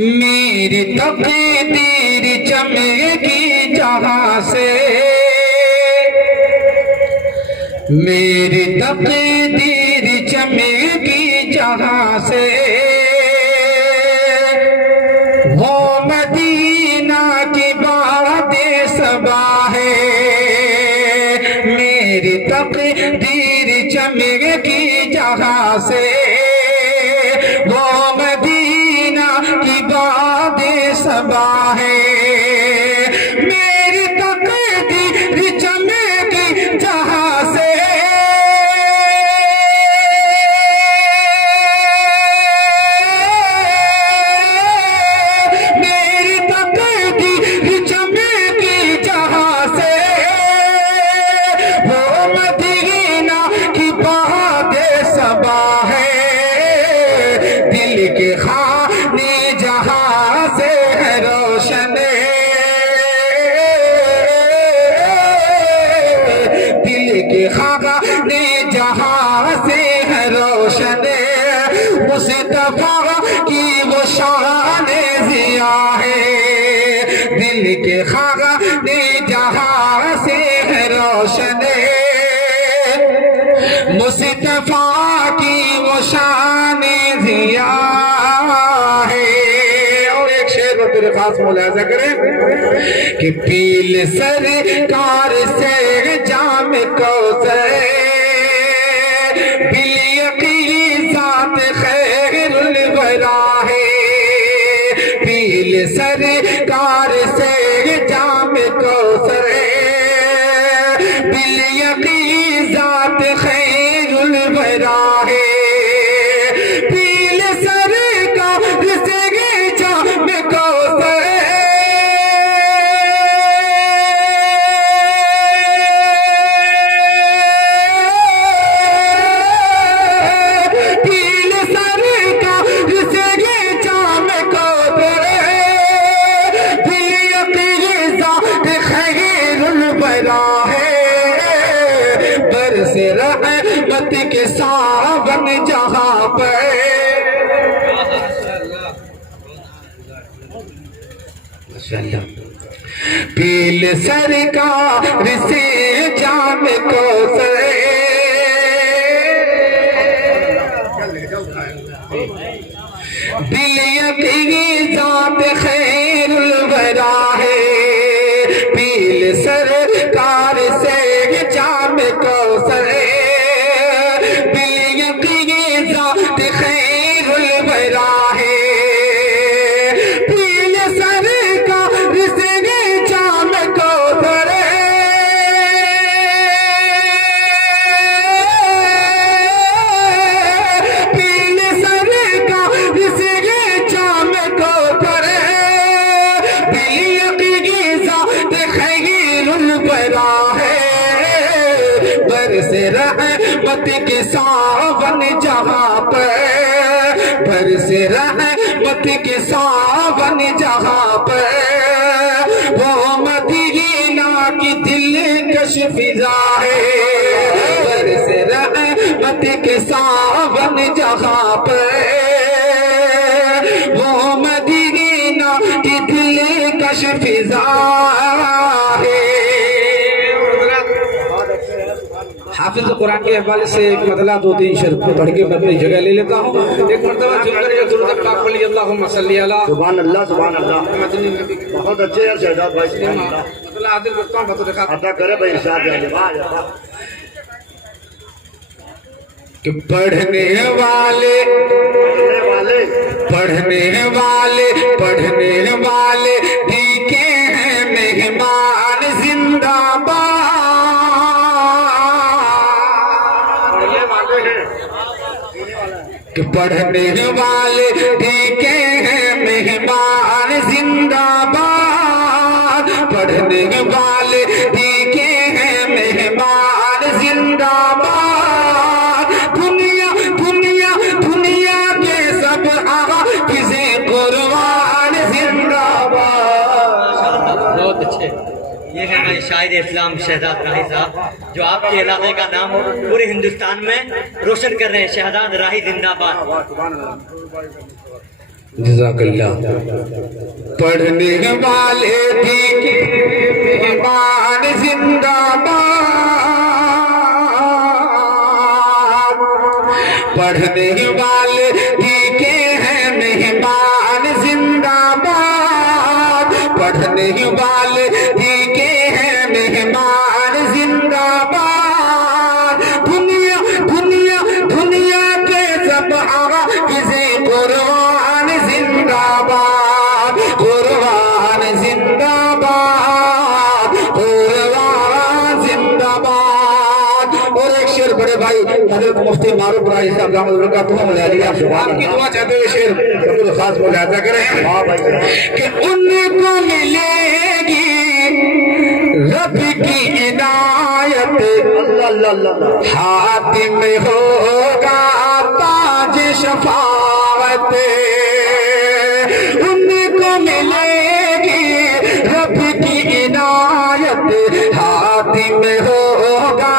मेरी तकदीर चमकेगी जहां से, मेरी तकदीर चमकेगी जहां से, वो मदीना की बातें सबा है। मेरी तकदीर चमकेगी जहां से, वो मदीना की बातें सबा है। मेरी तकदीर चमकेगी जहां से, मेरी तकदीर चमकेगी जहां से, वो मदीना की बातें सबा है। दिल के खाने जहां से है रोशन, दिल के खाने जहां से है रोशन, मुस्तफा की वो शान जिया है। दिल के खाने जहां से है रोशन, मुस्तफा की वो शान जिया है। और एक शेर में तेरे खास मुलाजा करें कि पील सरकार से जाम कौसर, बिल जात खैरुल वरा है। पील सरकार से जाम कौसर, बिल जात खैरुल वरा है। पील सरकार से जाम कौसर, पील सरकार से जाम कौसर, बिल जात खैरुल वरा है। बरस रहमत के सावन जहां पर, पील सरकार से जाम कौसर, दिल जात खैरुल वरा है। पील सरकार से जाम कौसर, दिल जात खैरुल वरा है। पील सरकार से जाम कौसर, पील सरकार से जाम कौसर, दिल जात खैरुल वरा है। बरस रहमत के सावन जहां पर, बरस रहमत के सावन जहां पर, वो मदीना की दिलकश फिजा है। बरस रहमत के सावन जहां पर, वो मदीना की दिलकश फिजा है। हाफिज कुरान के हवाले से एक मतला दो तीन शेर पढ़ के मैं अपनी जगह ले लेता हूँ। एक मरतबा दुरूद पाक पढ़ लिया, अल्लाहुम्मा सल्ली अला सुभान अल्लाह सुभान अल्लाह। बहुत अच्छे हैं शहजाद भाई, मतलब आदिल करता हूँ बता अदा करे भाई इरशाद कि पढ़ने वाले पढ़ने वाले पढ़ने वाले ठीक हैं मेहमान जिंदाबाद। कि पढ़ने वाले ठीक हैं मेहमान जिंदाबाद, पढ़ने वाले ठीक हैं मेहमान जिंदाबाद। दुनिया दुनिया दुनिया के सब हाफिज़े कुरान जिंदाबाद। बहुत अच्छे। ये है भाई शाहिद इस्लाम शहजाद राही साहब, जो आपके इलाके का नाम पूरे हिंदुस्तान में रोशन कर रहे हैं। शहजाद राही जिंदाबाद। जज़ाकल्लाह। पढ़ने वाले भी ईमान जिंदाबाद, पढ़ने वाले भी के हैं मेहमान जिंदाबाद, पढ़ने वाले भी के हैं मेहमान जिंदाबाद। दुनिया दुनिया दुनिया के सब आगा किसी कुर्बान जिंदाबाद, कुर्बान जिंदाबाद, कुर्बान जिंदाबाद। और एक शेर बड़े भाई हजरत मुफ्ती मारूफ राही साहब आपकी दुआ चाहते हुए शेर सबको खास मुलाजा करें कि उनको मिलेगी रब की इनायत, हातिम होगा ताज शफाअत। उनको मिलेगी रब की इनायत, हातिम होगा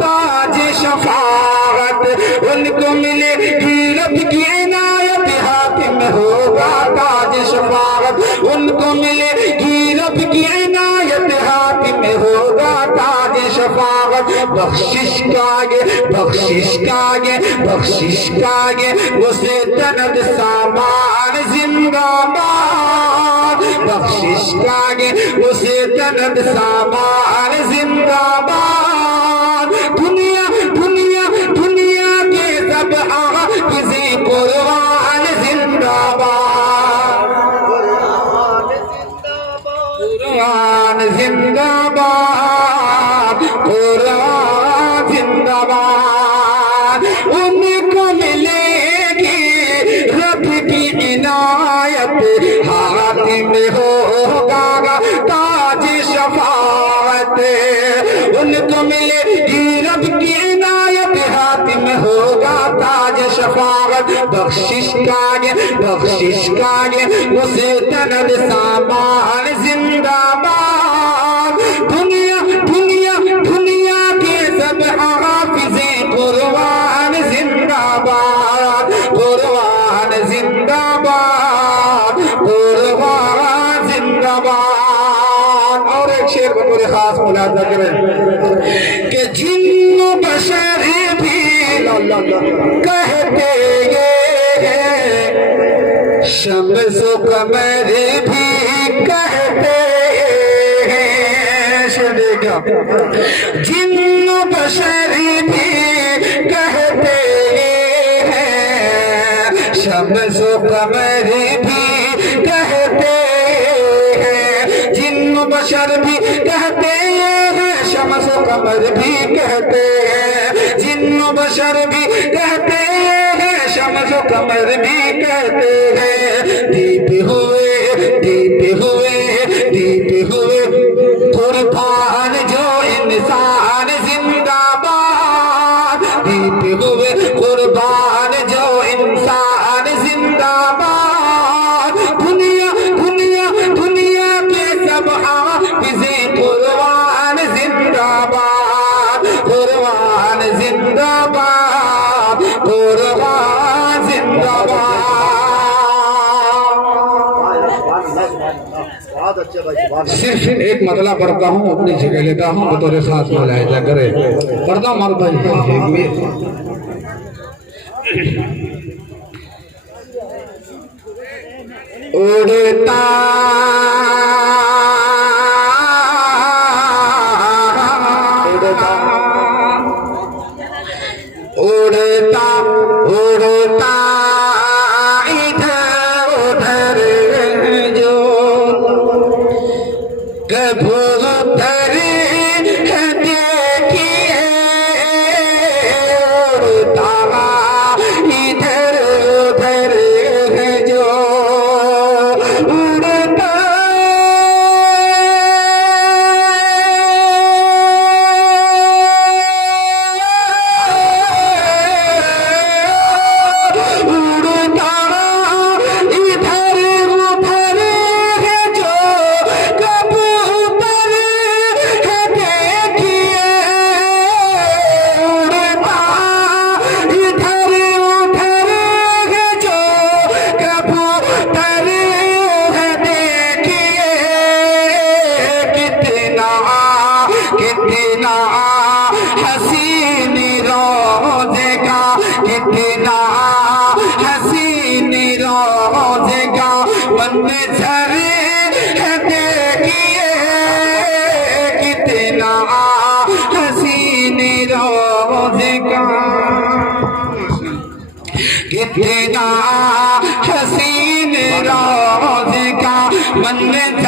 ताज शफाअत। उनको मिलेगी रब की इनायत, हातिम होगा ताज शफाअत। उनको मिलेगी रब की इनायत, हातिम होगा ताज शफाअत। बख्शिश कागे बख्शिश कागे बख्शिश कागे उसे तनद सामान जिंदाबाद, बख्शिश कागे उसे तनद सामान जिंदाबाद। दुनिया दुनिया दुनिया के सब आगा किसी कुर्बान जिंदाबाद, कुर्बान जिंदाबाद, कुर्बान जिंदाबाद। उनको मिलेगी रब की इनायत, हातिम होगा ताज शफाअत। उनको मिलेगी रब की इनायत, हातिम होगा ताज शफाअत। बख्शिश कागे उसे तनद सामान जिंदाबाद। दुनिया दुनिया दुनिया के सब हाफिज़े कुर्बान जिंदाबाद, कुर्बान जिंदाबाद, कुर्बान जिंदाबाद। और एक शेर को पूरे खास मुलाजा करें कि जिन्न बशर भी कहते हैं, शम्स कमर भी कहते हैं, जिन्न बशर भी कहते हैं, शम्स कमर भी कहते हैं। जिन्न बशर भी कहते हैं, शम्स कमर भी कहते हैं। जिन्न बशर भी कहते हैं, शम्स कमर भी कहते हैं। दीप हुए दीप हुए दीप हुए कुर्बान जो इंसान जिंदाबाद, दीप हुए कुर्बान जो इंसान जिंदाबाद। दुनिया दुनिया दुनिया के सब हाफिज़े कुर्बान जिंदाबाद, कुर्बान जिंदाबाद, कुर्बान जिंदाबाद। बहुत अच्छे भाई, सिर्फ एक मतला पढ़ता हूँ, अपनी जगह लेता हूँ, बतौर खास मुलाहिजा करे। पढ़ता हूँ मार भाई। उड़ता उड़ता उड़ता इधर उधर जो कबूतर है देखिए, उड़ता इधर उधर है जो उड़ता इधर उधर है जो कबूतर कितना हसीन रोज़े का मंज़र है देखिए, कितना हसीन रोज़े का, कितना हसीन रोज़े का मंज़र